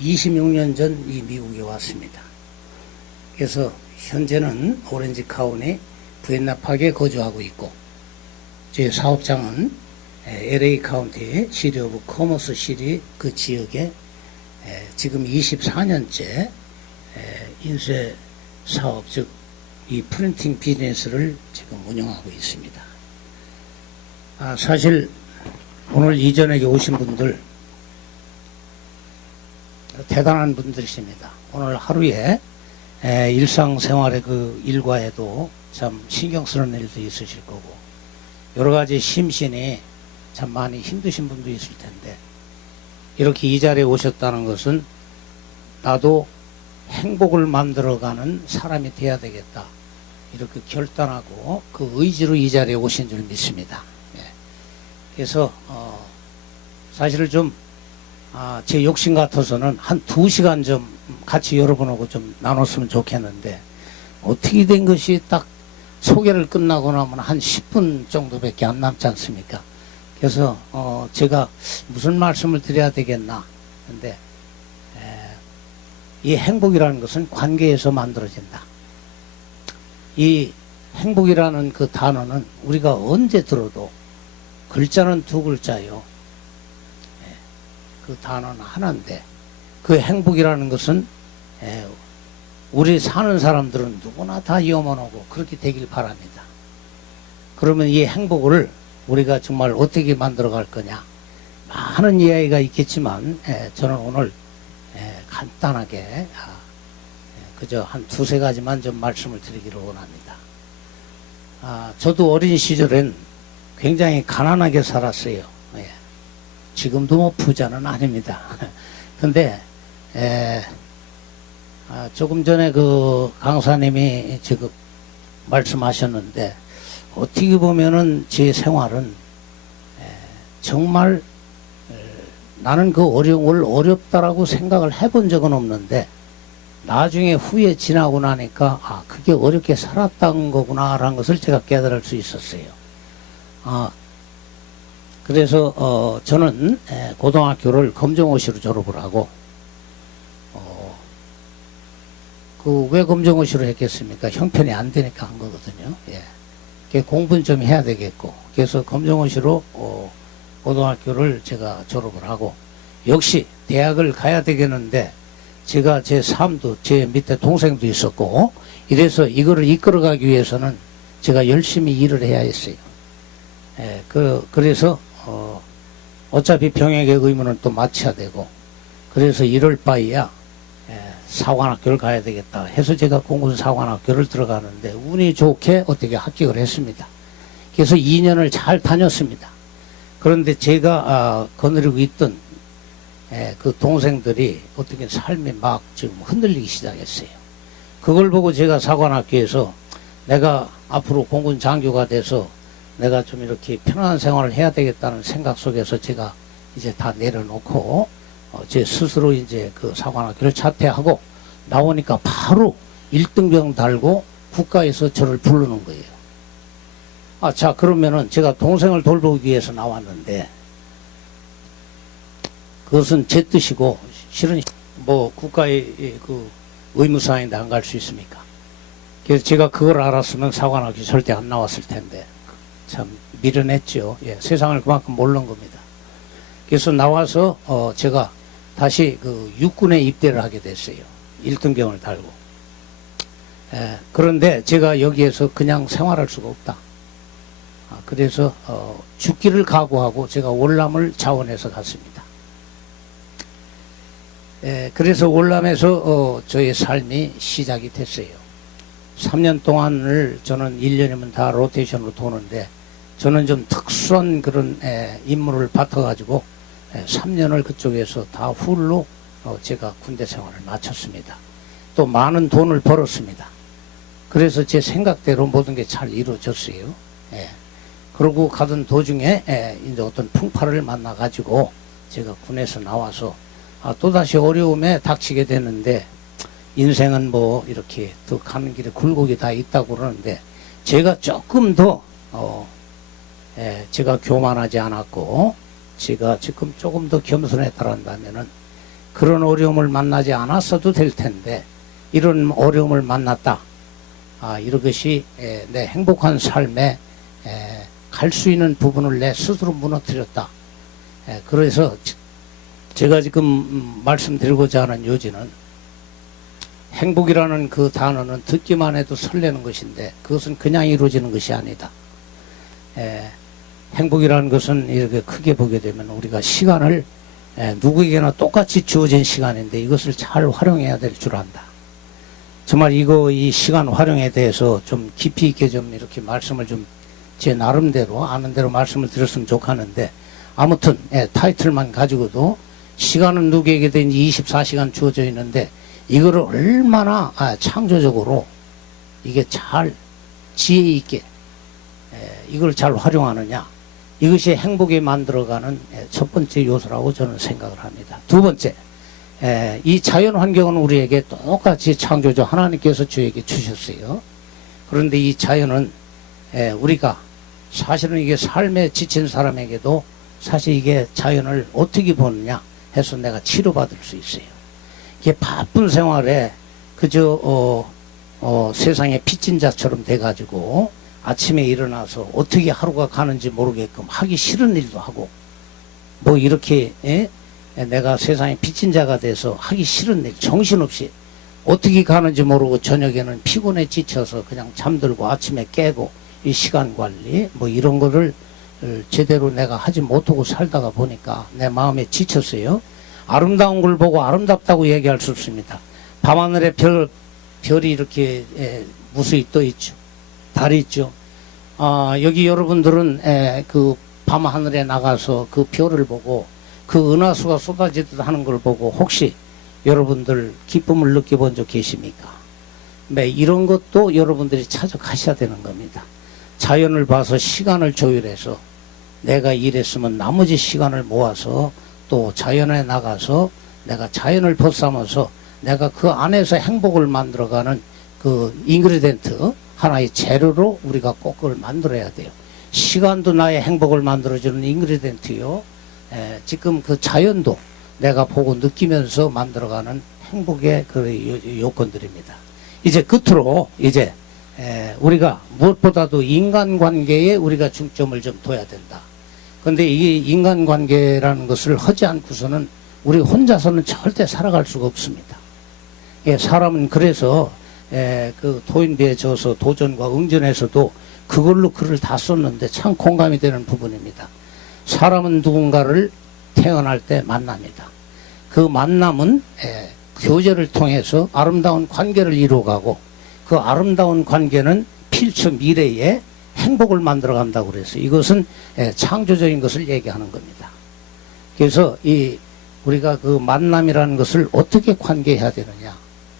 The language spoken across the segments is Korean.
26년 전 이 미국에 왔습니다. 그래서 현재는 오렌지 카운티 부엔나파크에 거주하고 있고, 제 사업장은 LA 카운티 시리 오브 커머스 시리 그 지역에 지금 24년째 인쇄 사업, 즉 이 프린팅 비즈니스를 지금 운영하고 있습니다. 사실 오늘 이전에 오신 분들 대단한 분들이십니다. 오늘 하루에 일상생활의 그 일과에도 참 신경 쓰는 일도 있으실 거고, 여러 가지 심신이 참 많이 힘드신 분도 있을 텐데, 이렇게 이 자리에 오셨다는 것은 나도 행복을 만들어가는 사람이 돼야 되겠다, 이렇게 결단하고 그 의지로 이 자리에 오신 줄 믿습니다. 그래서 사실은 좀 제 욕심 같아서는 한 2시간 좀 같이 여러분하고 좀 나눴으면 좋겠는데, 어떻게 된 것이 딱 소개를 끝나고 나면 한 10분 정도밖에 안 남지 않습니까? 그래서 제가 무슨 말씀을 드려야 되겠나. 근데 이 행복이라는 것은 관계에서 만들어진다. 이 행복이라는 그 단어는 우리가 언제 들어도 글자는 2글자요. 그 단어는 하나인데, 그 행복이라는 것은 우리 사는 사람들은 누구나 다 염원하고 그렇게 되길 바랍니다. 그러면 이 행복을 우리가 정말 어떻게 만들어 갈 거냐, 많은 이야기가 있겠지만 저는 오늘 간단하게 그저 한 2-3가지만 좀 말씀을 드리기를 원합니다. 저도 어린 시절엔 굉장히 가난하게 살았어요. 지금도 뭐 부자는 아닙니다. 근데 조금 전에 그 강사님이 지금 말씀하셨는데, 어떻게 보면은 제 생활은 정말 나는 그 어려운 걸 어렵다라고 생각을 해본 적은 없는데, 나중에 후에 지나고 나니까 그게 어렵게 살았던 거구나라는 것을 제가 깨달을 수 있었어요. 그래서 저는 고등학교를 검정고시로 졸업을 하고, 왜 검정고시로 했겠습니까? 형편이 안 되니까 한 거거든요. 공부는 좀 해야 되겠고, 그래서 검정고시로 고등학교를 제가 졸업을 하고, 역시 대학을 가야 되겠는데, 제가 제 삶도, 제 밑에 동생도 있었고, 이래서 이거를 이끌어가기 위해서는 제가 열심히 일을 해야 했어요. 그래서 어차피 병역의 의무는 또 마쳐야 되고, 그래서 이럴 바에야 사관학교를 가야 되겠다 해서 제가 공군 사관학교를 들어가는데, 운이 좋게 어떻게 합격을 했습니다. 그래서 2년을 잘 다녔습니다. 그런데 제가 거느리고 있던 그 동생들이 어떻게 삶이 막 지금 흔들리기 시작했어요. 그걸 보고 제가 사관학교에서 내가 앞으로 공군 장교가 돼서 내가 좀 이렇게 편안한 생활을 해야 되겠다는 생각 속에서 제가 이제 다 내려놓고 제 스스로 이제 그 사관학교를 자퇴하고 나오니까 바로 1등병 달고 국가에서 저를 부르는 거예요. 자, 그러면은 제가 동생을 돌보기 위해서 나왔는데, 그것은 제 뜻이고, 실은 뭐 국가의 그 의무사항인데 안 갈 수 있습니까? 그래서 제가 그걸 알았으면 사관학교 절대 안 나왔을 텐데, 참 미련했죠. 세상을 그만큼 모르는 겁니다. 그래서 나와서 제가 다시 그 육군에 입대를 하게 됐어요. 1등병을 달고. 그런데 제가 여기에서 그냥 생활할 수가 없다. 그래서 죽기를 각오하고 제가 월남을 자원해서 갔습니다. 그래서 월남에서 저의 삶이 시작이 됐어요. 3년 동안을 저는 1년이면 다 로테이션으로 도는데, 저는 좀 특수한 그런 임무를 맡아가지고 3년을 그쪽에서 다 훌로 제가 군대 생활을 마쳤습니다. 또 많은 돈을 벌었습니다. 그래서 제 생각대로 모든 게 잘 이루어졌어요. 그러고 가던 도중에 이제 어떤 풍파를 만나가지고 제가 군에서 나와서 또다시 어려움에 닥치게 되는데, 인생은 뭐 이렇게 더 가는 길에 굴곡이 다 있다고 그러는데, 제가 조금 더 제가 교만하지 않았고, 제가 지금 조금 더 겸손했다란다면은 그런 어려움을 만나지 않았어도 될 텐데 이런 어려움을 만났다. 이것이 내 행복한 삶에 갈 수 있는 부분을 내 스스로 무너뜨렸다. 그래서 제가 지금 말씀드리고자 하는 요지는 행복이라는 그 단어는 듣기만 해도 설레는 것인데 그것은 그냥 이루어지는 것이 아니다. 행복이라는 것은 이렇게 크게 보게 되면 우리가 시간을 누구에게나 똑같이 주어진 시간인데 이것을 잘 활용해야 될 줄 안다. 정말 이 시간 활용에 대해서 좀 깊이 있게 좀 이렇게 말씀을 좀 제 나름대로 아는 대로 말씀을 드렸으면 좋겠는데 아무튼 타이틀만 가지고도 시간은 누구에게든 24시간 주어져 있는데 이거를 얼마나 창조적으로 이게 잘 지혜 있게 이걸 잘 활용하느냐 이것이 행복에 만들어가는 첫 번째 요소라고 저는 생각을 합니다. 두 번째, 이 자연 환경은 우리에게 똑같이 창조주 하나님께서 저에게 주셨어요. 그런데 이 자연은 우리가 사실은 이게 삶에 지친 사람에게도 사실 이게 자연을 어떻게 보느냐 해서 내가 치료받을 수 있어요. 이게 바쁜 생활에 그저 세상에 빚진 자처럼 돼가지고 아침에 일어나서 어떻게 하루가 가는지 모르게끔 하기 싫은 일도 하고 뭐 이렇게 내가 세상에 빚진 자가 돼서 하기 싫은 일 정신없이 어떻게 가는지 모르고 저녁에는 피곤해 지쳐서 그냥 잠들고 아침에 깨고 이 시간 관리 뭐 이런 거를 제대로 내가 하지 못하고 살다가 보니까 내 마음에 지쳤어요. 아름다운 걸 보고 아름답다고 얘기할 수 없습니다. 밤하늘에 별이 이렇게 무수히 떠 있죠. 달이 있죠. 여기 여러분들은 그 밤하늘에 나가서 그 별을 보고 그 은하수가 쏟아지듯 하는 걸 보고 혹시 여러분들 기쁨을 느껴본 적 계십니까? 이런 것도 여러분들이 찾아가셔야 되는 겁니다. 자연을 봐서 시간을 조율해서 내가 일했으면 나머지 시간을 모아서 또 자연에 나가서 내가 자연을 벗삼아서 내가 그 안에서 행복을 만들어가는 그 인그리덴트 하나의 재료로 우리가 꼭 그걸 만들어야 돼요. 시간도 나의 행복을 만들어주는 인그리덴트요. 지금 그 자연도 내가 보고 느끼면서 만들어가는 행복의 그 요건들입니다. 이제 끝으로 이제 우리가 무엇보다도 인간관계에 우리가 중점을 좀 둬야 된다. 근데 이 인간관계라는 것을 하지 않고서는 우리 혼자서는 절대 살아갈 수가 없습니다. 사람은 그래서 그 도인배에 져서 도전과 응전에서도 그걸로 글을 다 썼는데 참 공감이 되는 부분입니다. 사람은 누군가를 태어날 때 만납니다. 그 만남은 교제를 통해서 아름다운 관계를 이루어가고 그 아름다운 관계는 필수 미래에 행복을 만들어 간다고 그래서 이것은 창조적인 것을 얘기하는 겁니다. 그래서 우리가 그 만남이라는 것을 어떻게 관계해야 되느냐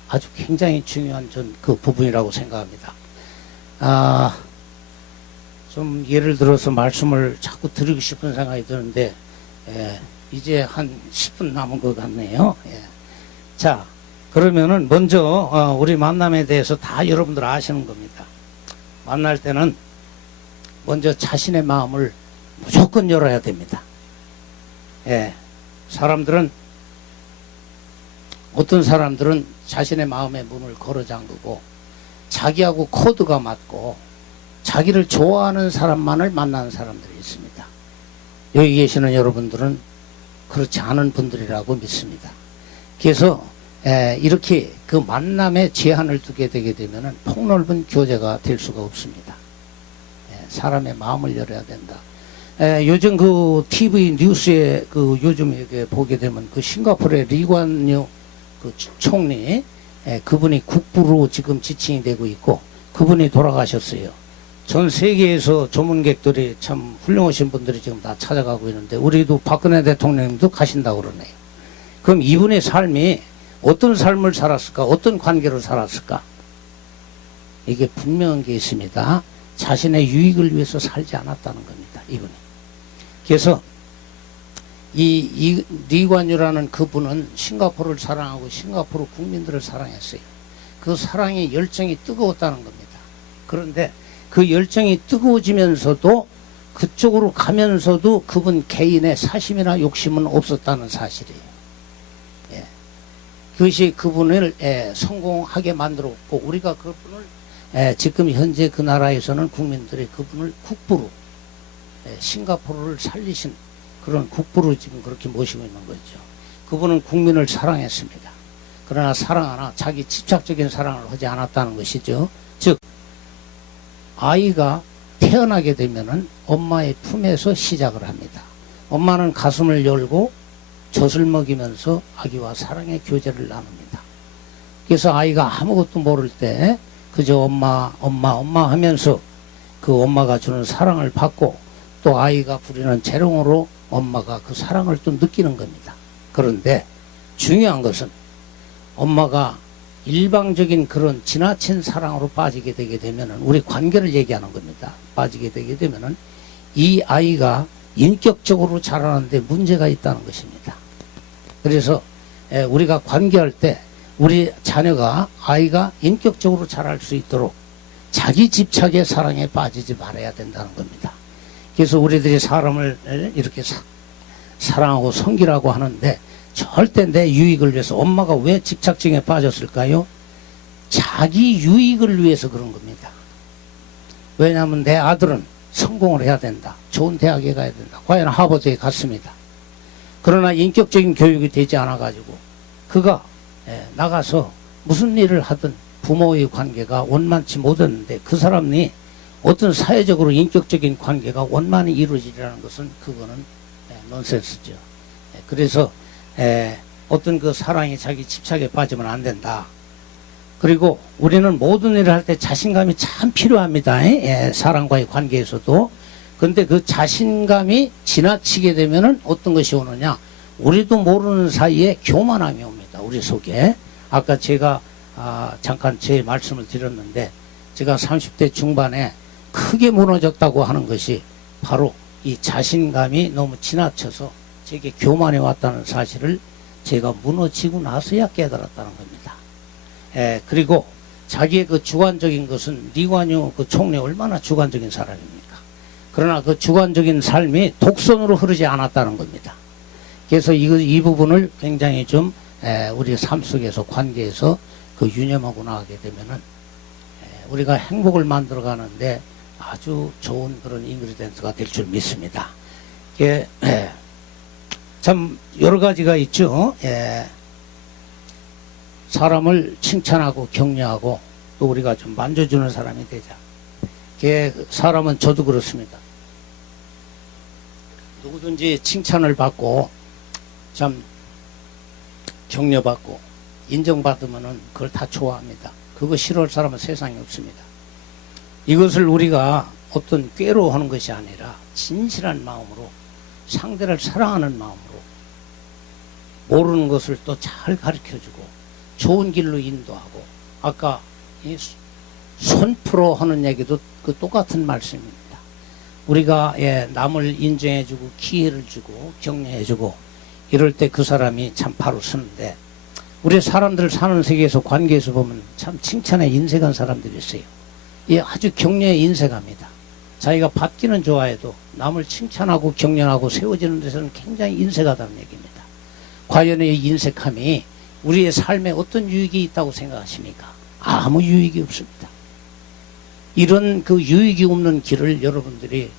아주 굉장히 중요한 전 그 부분이라고 생각합니다. 좀 예를 들어서 말씀을 자꾸 드리고 싶은 생각이 드는데 이제 한 10분 남은 것 같네요. 자, 그러면은 먼저 우리 만남에 대해서 다 여러분들 아시는 겁니다. 만날 때는 먼저 자신의 마음을 무조건 열어야 됩니다. 어떤 사람들은 자신의 마음의 문을 걸어 잠그고 자기하고 코드가 맞고 자기를 좋아하는 사람만을 만나는 사람들이 있습니다. 여기 계시는 여러분들은 그렇지 않은 분들이라고 믿습니다. 그래서 이렇게 그 만남에 제한을 두게 되게 되면 폭넓은 교제가 될 수가 없습니다. 사람의 마음을 열어야 된다. 요즘 그 TV 뉴스에 그 요즘 이렇게 보게 되면 그 싱가포르의 리관유 그 총리 그분이 국부로 지금 지칭이 되고 있고 그분이 돌아가셨어요. 전 세계에서 조문객들이 참 훌륭하신 분들이 지금 다 찾아가고 있는데 우리도 박근혜 대통령님도 가신다고 그러네요. 그럼 이분의 삶이 어떤 삶을 살았을까? 어떤 관계를 살았을까? 이게 분명한 게 있습니다. 자신의 유익을 위해서 살지 않았다는 겁니다. 이분이. 그래서 이 리관유라는 그분은 싱가포르를 사랑하고 싱가포르 국민들을 사랑했어요. 그 사랑의 열정이 뜨거웠다는 겁니다. 그런데 그 열정이 뜨거워지면서도 그쪽으로 가면서도 그분 개인의 사심이나 욕심은 없었다는 사실이에요. 그것이 그분을 성공하게 만들었고, 우리가 그분을 지금 현재 그 나라에서는 국민들이 그분을 국부로, 싱가포르를 살리신 그런 국부로 지금 그렇게 모시고 있는 거죠. 그분은 국민을 사랑했습니다. 그러나 사랑하나 자기 집착적인 사랑을 하지 않았다는 것이죠. 즉 아이가 태어나게 되면은 엄마의 품에서 시작을 합니다. 엄마는 가슴을 열고 젖을 먹이면서 아기와 사랑의 교제를 나눕니다. 그래서 아이가 아무것도 모를 때 그저 엄마 엄마 엄마 하면서 그 엄마가 주는 사랑을 받고, 또 아이가 부리는 재롱으로 엄마가 그 사랑을 또 느끼는 겁니다. 그런데 중요한 것은 엄마가 일방적인 그런 지나친 사랑으로 빠지게 되게 되면은, 우리 관계를 얘기하는 겁니다. 빠지게 되게 되면은 이 아이가 인격적으로 자라는데 문제가 있다는 것입니다. 그래서 우리가 관계할 때 우리 자녀가, 아이가 인격적으로 자랄 수 있도록 자기 집착의 사랑에 빠지지 말아야 된다는 겁니다. 그래서 우리들이 사람을 이렇게 사랑하고 섬기라고 하는데 절대 내 유익을 위해서, 엄마가 왜 집착증에 빠졌을까요? 자기 유익을 위해서 그런 겁니다. 왜냐하면 내 아들은 성공을 해야 된다, 좋은 대학에 가야 된다. 과연 하버드에 갔습니다. 그러나 인격적인 교육이 되지 않아 가지고 그가 나가서 무슨 일을 하든 부모의 관계가 원만치 못했는데, 그 사람이 어떤 사회적으로 인격적인 관계가 원만히 이루어지라는 것은 그거는 넌센스죠. 그래서 어떤 그 사랑이 자기 집착에 빠지면 안 된다. 그리고 우리는 모든 일을 할 때 자신감이 참 필요합니다. 사랑과의 관계에서도. 근데 그 자신감이 지나치게 되면은 어떤 것이 오느냐, 우리도 모르는 사이에 교만함이 옵니다. 우리 속에. 아까 제가 잠깐 제 말씀을 드렸는데, 제가 30대 중반에 크게 무너졌다고 하는 것이 바로 이 자신감이 너무 지나쳐서 제게 교만이 왔다는 사실을 제가 무너지고 나서야 깨달았다는 겁니다. 그리고 자기의 그 주관적인 것은, 리관유 그 총리 얼마나 주관적인 사람입니까? 그러나 그 주관적인 삶이 독선으로 흐르지 않았다는 겁니다. 그래서 이 부분을 굉장히 좀 우리 삶 속에서, 관계에서 그 유념하고 나가게 되면은 우리가 행복을 만들어 가는데 아주 좋은 그런 인그리디언트가 될 줄 믿습니다. 참 여러 가지가 있죠. 사람을 칭찬하고 격려하고 또 우리가 좀 만져주는 사람이 되자. 사람은, 저도 그렇습니다. 누구든지 칭찬을 받고 참 격려받고 인정받으면은 그걸 다 좋아합니다. 그거 싫어할 사람은 세상에 없습니다. 이것을 우리가 어떤 꾀로 하는 것이 아니라 진실한 마음으로, 상대를 사랑하는 마음으로, 모르는 것을 또 잘 가르쳐주고 좋은 길로 인도하고, 아까 손프로 하는 얘기도 그 똑같은 말씀입니다. 우리가 남을 인정해주고 기회를 주고 격려해주고 이럴 때 그 사람이 참 바로 서는데, 우리 사람들 사는 세계에서, 관계에서 보면 참 칭찬에 인색한 사람들이 있어요. 아주 격려에 인색합니다. 자기가 받기는 좋아해도 남을 칭찬하고 격려하고 세워지는 데서는 굉장히 인색하다는 얘기입니다. 과연 이 인색함이 우리의 삶에 어떤 유익이 있다고 생각하십니까? 아무 유익이 없습니다. 이런 그 유익이 없는 길을 여러분들이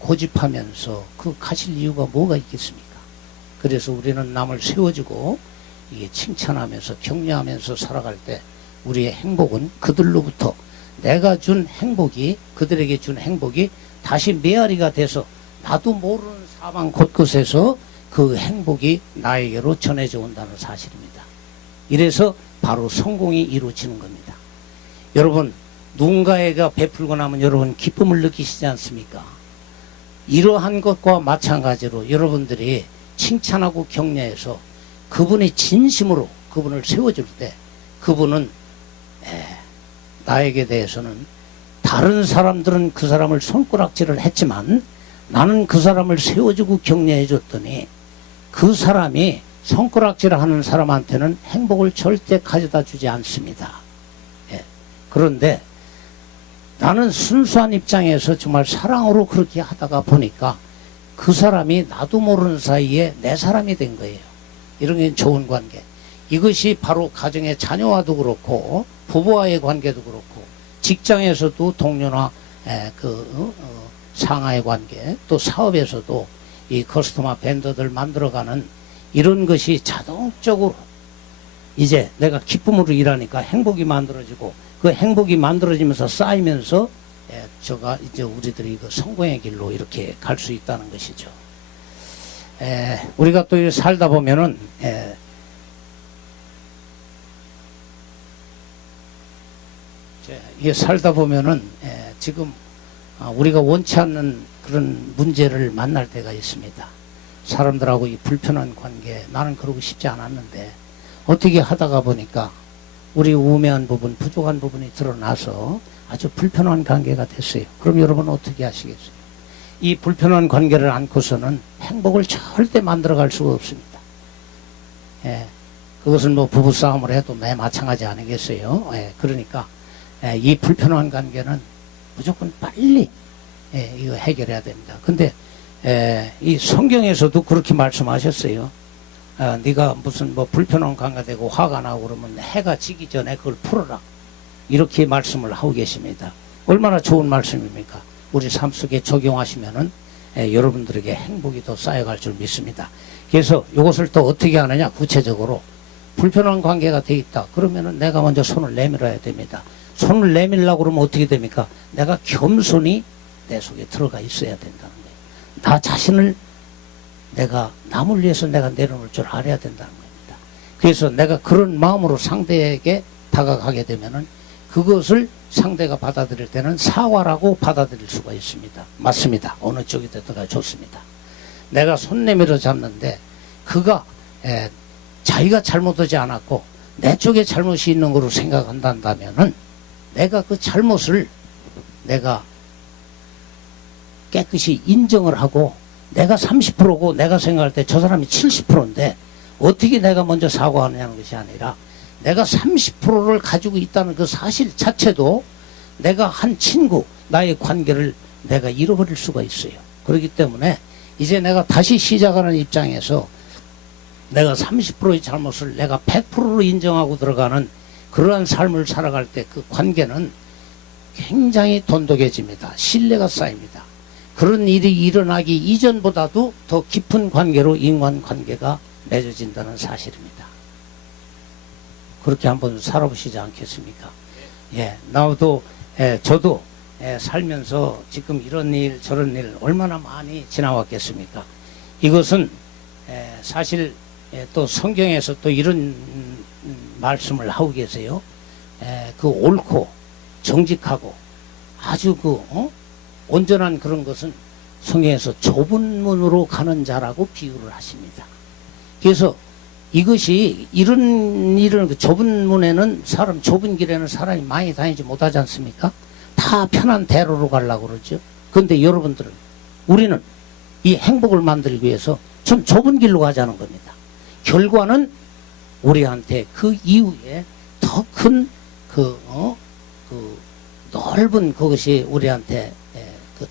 고집하면서 그 가실 이유가 뭐가 있겠습니까? 그래서 우리는 남을 세워주고 칭찬하면서 격려하면서 살아갈 때 우리의 행복은 그들로부터, 내가 준 행복이, 그들에게 준 행복이 다시 메아리가 돼서 나도 모르는 사방 곳곳에서 그 행복이 나에게로 전해져 온다는 사실입니다. 이래서 바로 성공이 이루어지는 겁니다. 여러분, 누군가에게 베풀고 나면 여러분 기쁨을 느끼시지 않습니까? 이러한 것과 마찬가지로 여러분들이 칭찬하고 격려해서 그분이 진심으로 그분을 세워줄 때, 그분은 나에게 대해서는, 다른 사람들은 그 사람을 손가락질을 했지만 나는 그 사람을 세워주고 격려해 줬더니 그 사람이 손가락질을 하는 사람한테는 행복을 절대 가져다 주지 않습니다. 그런데 나는 순수한 입장에서 정말 사랑으로 그렇게 하다가 보니까 그 사람이 나도 모르는 사이에 내 사람이 된 거예요. 이런 게 좋은 관계. 이것이 바로 가정의 자녀와도 그렇고 부부와의 관계도 그렇고 직장에서도 동료나 상하의 관계, 또 사업에서도 이 커스터머 벤더들 만들어가는 이런 것이 자동적으로 이제 내가 기쁨으로 일하니까 행복이 만들어지고 그 행복이 만들어지면서 쌓이면서 저가 이제 우리들이 그 성공의 길로 이렇게 갈 수 있다는 것이죠. 우리가 또 이렇게 살다 보면은 이게 살다 보면은 지금 우리가 원치 않는 그런 문제를 만날 때가 있습니다. 사람들하고 이 불편한 관계, 나는 그러고 싶지 않았는데 어떻게 하다가 보니까 우리 우매한 부분, 부족한 부분이 드러나서 아주 불편한 관계가 됐어요. 그럼 여러분 어떻게 하시겠어요? 이 불편한 관계를 안고서는 행복을 절대 만들어갈 수가 없습니다. 그것은 뭐 부부싸움을 해도 매 마찬가지 아니겠어요? 그러니까 이 불편한 관계는 무조건 빨리 이거 해결해야 됩니다. 근데 이 성경에서도 그렇게 말씀하셨어요. 네가 무슨 뭐 불편한 관계가 되고 화가 나고 그러면 해가 지기 전에 그걸 풀어라. 이렇게 말씀을 하고 계십니다. 얼마나 좋은 말씀입니까? 우리 삶 속에 적용하시면은 여러분들에게 행복이 더 쌓여갈 줄 믿습니다. 그래서 이것을 또 어떻게 하느냐? 구체적으로 불편한 관계가 돼 있다. 그러면은 내가 먼저 손을 내밀어야 됩니다. 손을 내밀려고 그러면 어떻게 됩니까? 내가 겸손히 내 속에 들어가 있어야 된다는 거예요. 나 자신을 내가 남을 위해서 내가 내려놓을 줄 알아야 된다는 겁니다. 그래서 내가 그런 마음으로 상대에게 다가가게 되면은 그것을 상대가 받아들일 때는 사과라고 받아들일 수가 있습니다. 맞습니다. 어느 쪽이 됐든가 좋습니다. 내가 손 내밀어 잡는데 그가 자기가 잘못하지 않았고 내 쪽에 잘못이 있는 거로 생각한다면은 내가 그 잘못을 내가 깨끗이 인정을 하고 내가 30%고 내가 생각할 때 저 사람이 70%인데 어떻게 내가 먼저 사과하느냐는 것이 아니라 내가 30%를 가지고 있다는 그 사실 자체도 내가 한 친구, 나의 관계를 내가 잃어버릴 수가 있어요. 그렇기 때문에 이제 내가 다시 시작하는 입장에서 내가 30%의 잘못을 내가 100%로 인정하고 들어가는 그러한 삶을 살아갈 때 그 관계는 굉장히 돈독해집니다. 신뢰가 쌓입니다. 그런 일이 일어나기 이전보다도 더 깊은 관계로 인간관계가 맺어진다는 사실입니다. 그렇게 한번 살아보시지 않겠습니까? 나도 저도 살면서 지금 이런 일 저런 일 얼마나 많이 지나왔겠습니까? 이것은 사실 또 성경에서 또 이런 말씀을 하고 계세요. 그 옳고 정직하고 아주 온전한 그런 것은 성경에서 좁은 문으로 가는 자라고 비유를 하십니다. 그래서 이것이 이런 일은 좁은 문에는 좁은 길에는 사람이 많이 다니지 못하지 않습니까? 다 편한 대로로 가려고 그러죠. 그런데 여러분들은 우리는 이 행복을 만들기 위해서 좀 좁은 길로 가자는 겁니다. 결과는 우리한테 그 이후에 더 큰 넓은 그것이 우리한테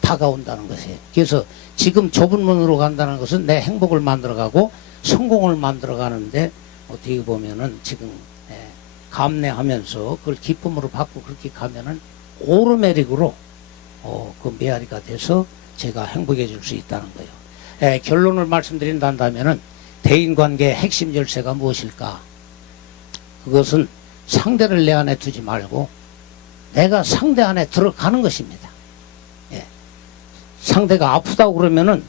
다가온다는 것이에요. 그래서 지금 좁은 문으로 간다는 것은 내 행복을 만들어가고 성공을 만들어가는데 어떻게 보면은 지금 감내하면서 그걸 기쁨으로 받고 그렇게 가면은 오르메릭으로 그 메아리가 돼서 제가 행복해질 수 있다는 거예요. 결론을 말씀드린다면은 대인관계의 핵심 열쇠가 무엇일까? 그것은 상대를 내 안에 두지 말고 내가 상대 안에 들어가는 것입니다. 상대가 아프다고 그러면은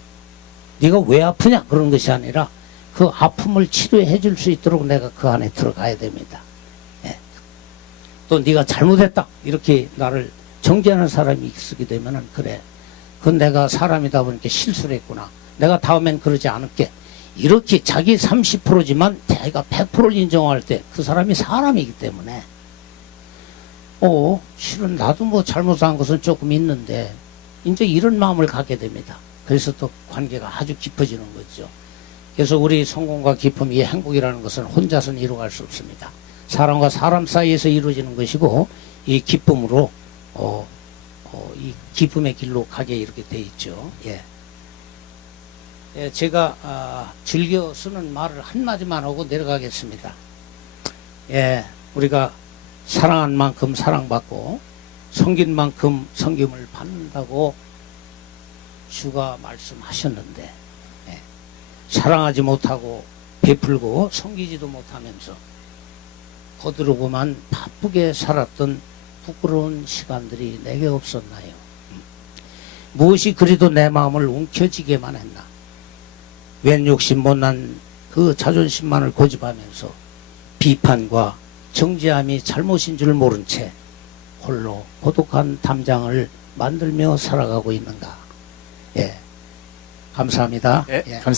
네가 왜 아프냐 그런 것이 아니라 그 아픔을 치료해 줄 수 있도록 내가 그 안에 들어가야 됩니다. 또 네가 잘못했다 이렇게 나를 정죄하는 사람이 있게 되면은 그래 그건 내가 사람이다 보니까 실수를 했구나 내가 다음엔 그러지 않을게 이렇게 자기 30%지만 자기가 100%를 인정할 때 그 사람이 사람이기 때문에 실은 나도 뭐 잘못한 것은 조금 있는데 이제 이런 마음을 갖게 됩니다. 그래서 또 관계가 아주 깊어지는 거죠. 그래서 우리 성공과 기쁨, 이 행복이라는 것은 혼자서는 이루어갈 수 없습니다. 사람과 사람 사이에서 이루어지는 것이고 이 기쁨으로 이 기쁨의 길로 가게 이렇게 돼 있죠. 제가 즐겨 쓰는 말을 한마디만 하고 내려가겠습니다. 예, 우리가 사랑한 만큼 사랑받고 섬긴 만큼 섬김을 받는다고 주가 말씀하셨는데, 예, 사랑하지 못하고 베풀고 섬기지도 못하면서 거두르고만 바쁘게 살았던 부끄러운 시간들이 내게 없었나요? 무엇이 그리도 내 마음을 움켜쥐게만 했나? 웬 욕심 못난 그 자존심만을 고집하면서 비판과 정죄함이 잘못인 줄 모른 채 홀로 고독한 담장을 만들며 살아가고 있는가? 예, 감사합니다. 예, 예. 감사합니다.